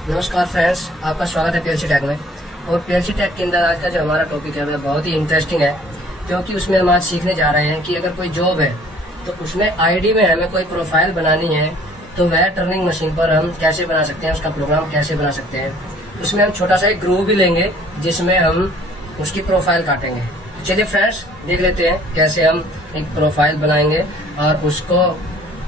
नमस्कार फ्रेंड्स, आपका स्वागत है पीएलसी टैग में। और पीएलसी टैग के अंदर आज का जो हमारा टॉपिक है वह बहुत ही इंटरेस्टिंग है, क्योंकि उसमें हम आज सीखने जा रहे हैं कि अगर कोई जॉब है तो उसमें आईडी में हमें कोई प्रोफाइल बनानी है तो वह टर्निंग मशीन पर हम कैसे बना सकते हैं, उसका प्रोग्राम कैसे बना सकते हैं। उसमें हम छोटा सा एक ग्रुप भी लेंगे जिसमें हम उसकी प्रोफाइल काटेंगे। तो चलिए फ्रेंड्स, देख लेते हैं कैसे हम एक प्रोफाइल बनाएंगे और उसको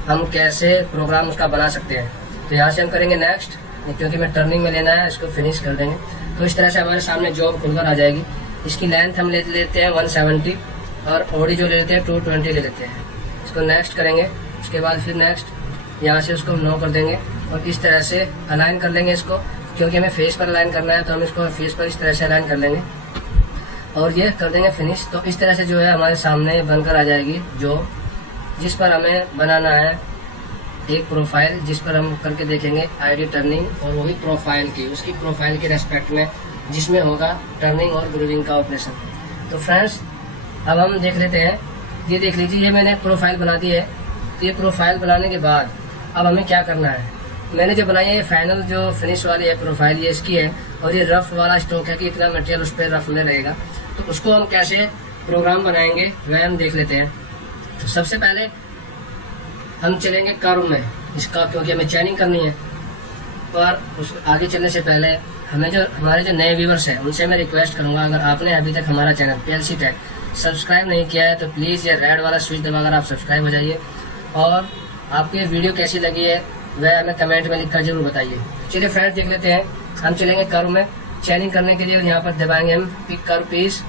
हम कैसे प्रोग्राम उसका बना सकते हैं। तो यहाँ से हम करेंगे नेक्स्ट, क्योंकि मैं टर्निंग में लेना है, इसको फिनिश कर देंगे। तो इस तरह से हमारे सामने जॉब खुलकर आ जाएगी। इसकी लेंथ हम ले लेते हैं 170 और ओडी जो ले लेते हैं 220 ले लेते हैं। इसको नेक्स्ट करेंगे, उसके बाद फिर नेक्स्ट, यहाँ से उसको नो कर देंगे और इस तरह से अलाइन कर लेंगे इसको, क्योंकि हमें फेस पर अलाइन करना है तो हम इसको फेस पर इस तरह से अलाइन कर लेंगे और ये कर देंगे फिनिश। तो इस तरह से जो है हमारे सामने बनकर आ जाएगी जॉब, जिस पर हमें बनाना है एक प्रोफाइल, जिस पर हम करके देखेंगे आईडी टर्निंग, और वो भी प्रोफाइल की, उसकी प्रोफाइल के रेस्पेक्ट में, जिसमें होगा टर्निंग और ग्रूविंग का ऑपरेशन। तो फ्रेंड्स, अब हम देख लेते हैं। ये देख लीजिए, ये मैंने प्रोफाइल बना दी है। तो ये प्रोफाइल बनाने के बाद अब हमें क्या करना है, मैंने जो बनाई है ये फाइनल जो फिनिश वाली है प्रोफाइल, ये इसकी है। और ये रफ वाला स्टॉक है कि इतना मटेरियल उस पर रफ में रहेगा। तो उसको हम कैसे प्रोग्राम बनाएंगे वह हम देख लेते हैं। तो सबसे पहले हम चलेंगे कर्व में इसका, क्योंकि हमें चैनिंग करनी है। पर उस आगे चलने से पहले हमें जो हमारे जो नए व्यूवर्स हैं उनसे मैं रिक्वेस्ट करूंगा, अगर आपने अभी तक हमारा चैनल पीएलसी टैग सब्सक्राइब नहीं किया है तो प्लीज़ ये रेड वाला स्विच दबाकर आप सब्सक्राइब हो जाइए। और आपकी वीडियो कैसी लगी है वह हमें कमेंट में लिखकर जरूर बताइए। चलिए फ्रेंड्स, देख लेते हैं। हम चलेंगे कर्व में चैनिंग करने के लिए, यहाँ पर दबाएंगे हम पिक कर्व पीस।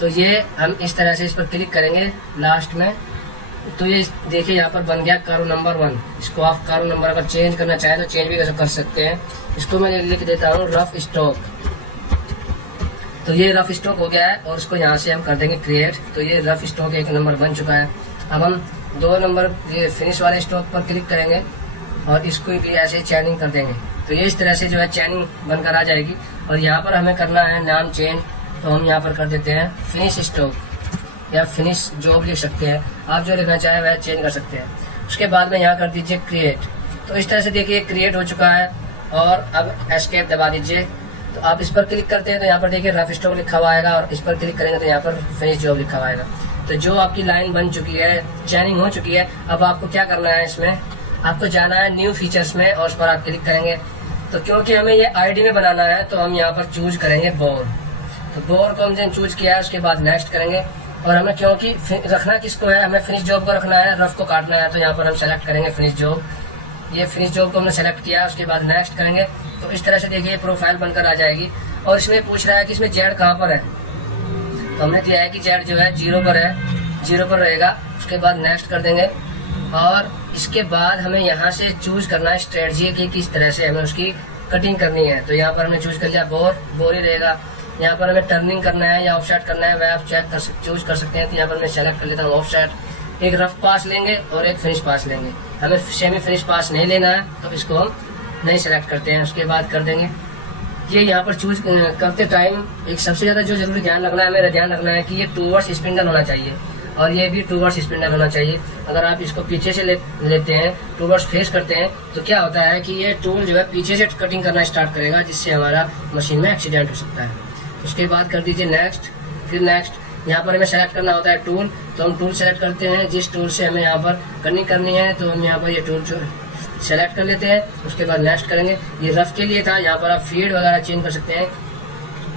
तो ये हम इस तरह से इस पर क्लिक करेंगे लास्ट में। तो ये देखिए यहाँ पर बन गया कर्व नंबर 1। इसको आप कर्व नंबर अगर चेंज करना चाहें तो चेंज भी कर सकते हैं। इसको मैं लिख देता हूँ रफ स्टॉक। तो ये रफ स्टॉक हो गया है और इसको यहाँ से हम कर देंगे क्रिएट। तो ये रफ स्टॉक 1 नंबर बन चुका है। अब हम 2 नंबर ये फिनिश वाले स्टॉक पर क्लिक करेंगे और इसको भी ऐसे चैनिंग कर देंगे। तो ये इस तरह से जो है चैनिंग बनकर आ जाएगी। और यहाँ पर हमें करना है नाम चेंज। तो हम यहाँ पर कर देते हैं फिनिश स्टॉक या फिनिश जॉब लिख सकते हैं, आप जो लिखना चाहें वह चेंज कर सकते हैं। उसके बाद में यहाँ कर दीजिए क्रिएट। तो इस तरह से देखिए क्रिएट हो चुका है। और अब एस्केप दबा दीजिए। तो आप इस पर क्लिक करते हैं तो यहाँ पर देखिए रफ स्टॉक लिखा हुआ आएगा, और इस पर क्लिक करेंगे तो यहाँ पर फिनिश जॉब लिखा हुआ आएगा। तो जो आपकी लाइन बन चुकी है, चैनिंग हो चुकी है। अब आपको क्या करना है, इसमें आपको जाना है न्यू फीचर्स में और उस पर आप क्लिक करेंगे। तो क्योंकि हमें ये आईडी में बनाना है तो हम यहाँ पर चूज करेंगे बोर। तो बोर को हमने चूज किया है, उसके बाद नेक्स्ट करेंगे। और हमें क्योंकि रखना किसको है, हमें फिनिश जॉब को रखना है, रफ को काटना है। तो यहाँ पर हम सेलेक्ट करेंगे फिनिश जॉब। ये फिनिश जॉब को हमने सेलेक्ट किया, उसके बाद नेक्स्ट करेंगे। तो इस तरह से देखिए प्रोफाइल बनकर आ जाएगी। और इसमें पूछ रहा है कि इसमें जेड कहाँ पर है। तो हमने दिया है कि जेड जो है 0 पर है, 0 पर रहेगा। उसके बाद नेक्स्ट कर देंगे। और इसके बाद हमें यहाँ से चूज करना है स्ट्रेटजी की किस तरह से हमें उसकी कटिंग करनी है। तो यहाँ पर हमने चूज कर लिया बोर ही रहेगा। यहाँ पर हमें टर्निंग करना है या ऑफसेट करना है वह आप चूज कर सकते हैं। तो यहाँ पर मैं सेलेक्ट कर लेता हूँ ऑफसेट। एक रफ पास लेंगे और एक फिनिश पास लेंगे। हमें सेमी फिनिश पास नहीं लेना है तो इसको हम नहीं सेलेक्ट करते हैं। उसके बाद कर देंगे ये यहाँ पर चूज करते टाइम एक सबसे ज्यादा जो जरूरी ध्यान रखना है, मेरा ध्यान रखना है कि ये टूवर्ड्स स्पिंडल होना चाहिए और ये भी टूवर्ड्स स्पिंडल होना चाहिए। अगर आप इसको पीछे से लेते हैं, टूवर्ड्स फेस करते हैं, तो क्या होता है कि ये टूल जो है पीछे से कटिंग करना स्टार्ट करेगा, जिससे हमारा मशीन में एक्सीडेंट हो सकता है। उसके बाद कर दीजिए नेक्स्ट, फिर नेक्स्ट। यहाँ पर हमें सेलेक्ट करना होता है टूल। तो हम टूल सेलेक्ट करते हैं, जिस टूल से हमें यहाँ पर कटिंग करनी है। तो हम यहाँ पर ये टूल सेलेक्ट कर लेते हैं। उसके बाद नेक्स्ट करेंगे। ये रफ के लिए था, यहाँ पर आप फीड वगैरह चेंज कर सकते हैं।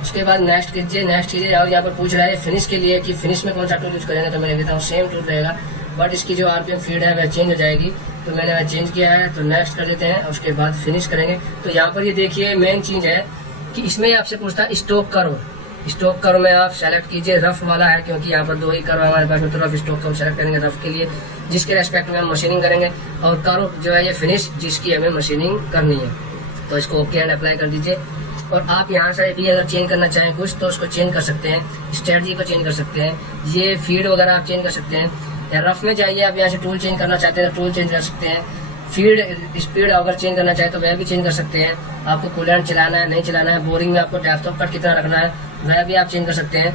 उसके बाद नेक्स्ट कीजिए, नेक्स्ट कीजिए। और यहाँ पर पूछ रहा है फिनिश के लिए कि फिनिश में कौन सा टूल यूज करेंगे। तो मैं लिख देता हूँ सेम टूल रहेगा, बट इसकी जो आरपीएम फीड है वह चेंज हो जाएगी। तो मैंने वह चेंज किया है। तो नेक्स्ट कर देते हैं और उसके बाद फिनिश करेंगे। तो यहाँ पर ये देखिए मेन चीज है कि इसमें आपसे पूछता है स्टॉक कर्व। स्टॉक कर्व में आप सेलेक्ट कीजिए, रफ वाला है क्योंकि यहाँ पर 2 ही कर्व हमारे पास में। तो रफ स्टॉक कर्व सेलेक्ट करेंगे रफ के लिए, जिसके रेस्पेक्ट में हम मशीनिंग करेंगे। और कर्व जो है ये फिनिश, जिसकी हमें मशीनिंग करनी है। तो इसको ओके एंड अप्लाई कर दीजिए। और आप यहाँ से भी अगर चेंज करना चाहें कुछ तो उसको चेंज कर सकते हैं, स्ट्रेटजी को चेंज कर सकते हैं, ये फीड वगैरह आप चेंज कर सकते हैं। या रफ में जाइए, आप यहाँ से टूल चेंज करना चाहते हैं तो टूल चेंज कर सकते हैं। फीड स्पीड अगर चेंज करना चाहे तो वह भी चेंज कर सकते हैं। आपको कूलेंट चलाना है नहीं चलाना है, बोरिंग में आपको डेप्थ ऑफ कट कितना रखना है वह भी आप चेंज कर सकते हैं।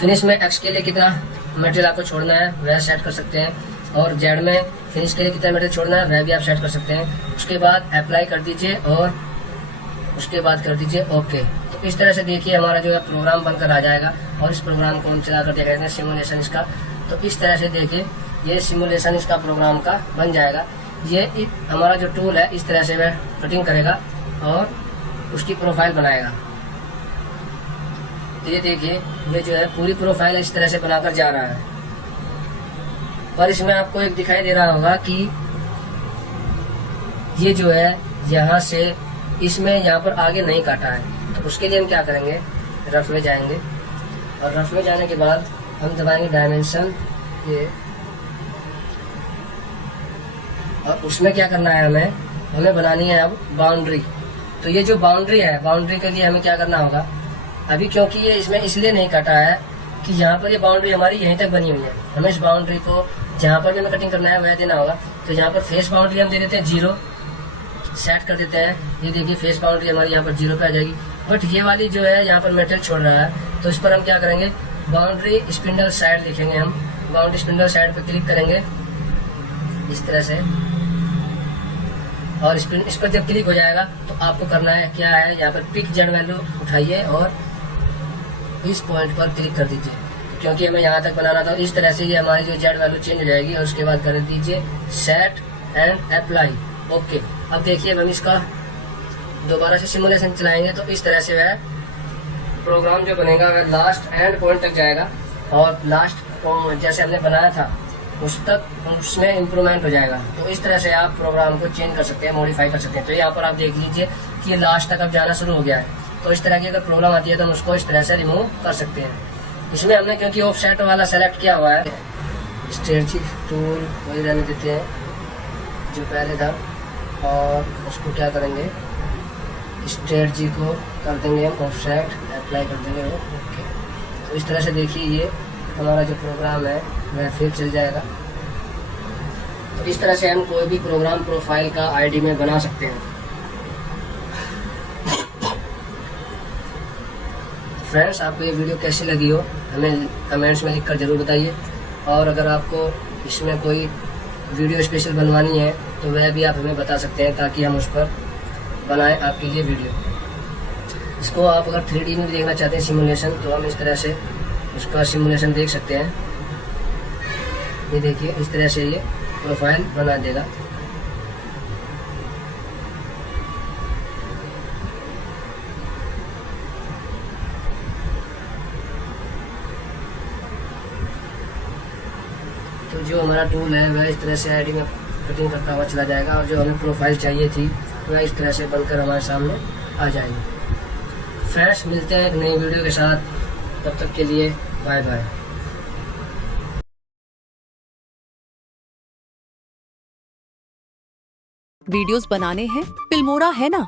फिनिश में एक्स के लिए कितना मटेरियल आपको छोड़ना है वह सेट कर सकते हैं। और जेड में फिनिश के लिए कितना मटेरियल छोड़ना है वह भी आप सेट कर सकते हैं। उसके बाद अप्लाई कर दीजिए और उसके बाद कर दीजिए ओके। तो इस तरह से देखिए हमारा जो है प्रोग्राम बनकर आ जाएगा और इस प्रोग्राम को हम चला कर देखेंगे सिमुलेशन इसका। तो इस तरह से देखिए ये सिमुलेशन इसका प्रोग्राम का बन जाएगा। ये हमारा जो टूल है इस तरह से वह कटिंग करेगा और उसकी प्रोफाइल बनाएगा। तो ये देखिए ये जो है पूरी प्रोफाइल इस तरह से बनाकर जा रहा है। पर इसमें आपको एक दिखाई दे रहा होगा कि ये जो है यहाँ से इसमें यहाँ पर आगे नहीं काटा है। तो उसके लिए हम क्या करेंगे, रफ में जाएंगे और रफ में जाने के बाद हम दबाएंगे डायमेंशन ये, और उसमें क्या करना है हमें बनानी है अब बाउंड्री। तो ये जो बाउंड्री है, बाउंड्री के लिए हमें क्या करना होगा, अभी क्योंकि ये इसमें इसलिए नहीं काटा है कि यहाँ पर ये बाउंड्री हमारी यहीं तक बनी हुई है, हमें इस बाउंड्री को जहाँ पर भी हमें कटिंग करना है वह देना होगा। तो यहाँ पर फेस बाउंड्री हम दे देते हैं 0, सेट कर देते हैं। ये देखिए फेस बाउंड्री हमारी यहाँ पर 0 पे आ जाएगी। बट ये वाली जो है यहाँ पर मेटल छोड़ रहा है, तो इस पर हम क्या करेंगे, बाउंड्री स्पिंडल साइड लिखेंगे हम। बाउंड्री स्पिंडल साइड पर क्लिक करेंगे इस तरह से, और इस पर जब क्लिक हो जाएगा तो आपको करना है क्या है, यहाँ पर पिक जेड वैल्यू उठाइए और इस पॉइंट पर क्लिक कर दीजिए, क्योंकि हमें यहाँ तक बनाना था। इस तरह से ये हमारी जो जेड वैल्यू चेंज हो जाएगी और उसके बाद कर दीजिए सेट एंड अप्लाई ओके। अब देखिए हम इसका दोबारा से सिमुलेशन चलाएंगे तो इस तरह से वह प्रोग्राम जो बनेगा वह लास्ट एंड पॉइंट तक जाएगा और लास्ट जैसे हमने बनाया था उस तक उसमें इम्प्रूवमेंट हो जाएगा। तो इस तरह से आप प्रोग्राम को चेंज कर सकते हैं, मॉडिफाई कर सकते हैं। तो यहाँ पर आप देख लीजिए कि ये लास्ट तक अब जाना शुरू हो गया है। तो इस तरह की अगर प्रॉब्लम आती है तो हम उसको इस तरह से रिमूव कर सकते हैं। इसमें हमने क्योंकि ऑफसेट वाला सेलेक्ट किया हुआ है, स्ट्रेटजी टूल वही रहने देते हैं जो पहले था, और उसको क्या करेंगे, स्ट्रेटजी को कर देंगे हम ऑफसेट, अप्लाई कर देंगे वो ओके। तो इस तरह से देखिए ये हमारा जो प्रोग्राम है वह फिर चल जाएगा। तो इस तरह से हम कोई भी प्रोग्राम प्रोफाइल का आईडी में बना सकते हैं। फ्रेंड्स आपको ये वीडियो कैसी लगी हो हमें कमेंट्स में लिखकर ज़रूर बताइए, और अगर आपको इसमें कोई वीडियो स्पेशल बनवानी है तो वह भी आप हमें बता सकते हैं ताकि हम उस पर बनाएं आपके लिए वीडियो। इसको आप अगर 3D में भी देखना चाहते हैं सिमुलेशन, तो हम इस तरह से उसका सिमुलेशन देख सकते हैं। ये देखिए इस तरह से ये प्रोफाइल बना देगा। तो जो हमारा टूल है वह इस तरह से आईडी में कटिंग करता हुआ चला जाएगा, और जो हमें प्रोफाइल चाहिए थी वह इस तरह से बनकर हमारे सामने आ जाएगी। फ्रेंड्स मिलते हैं एक नई वीडियो के साथ, तब तक के लिए बाय बाय। वीडियोस बनाने हैं, फिल्मोरा है ना।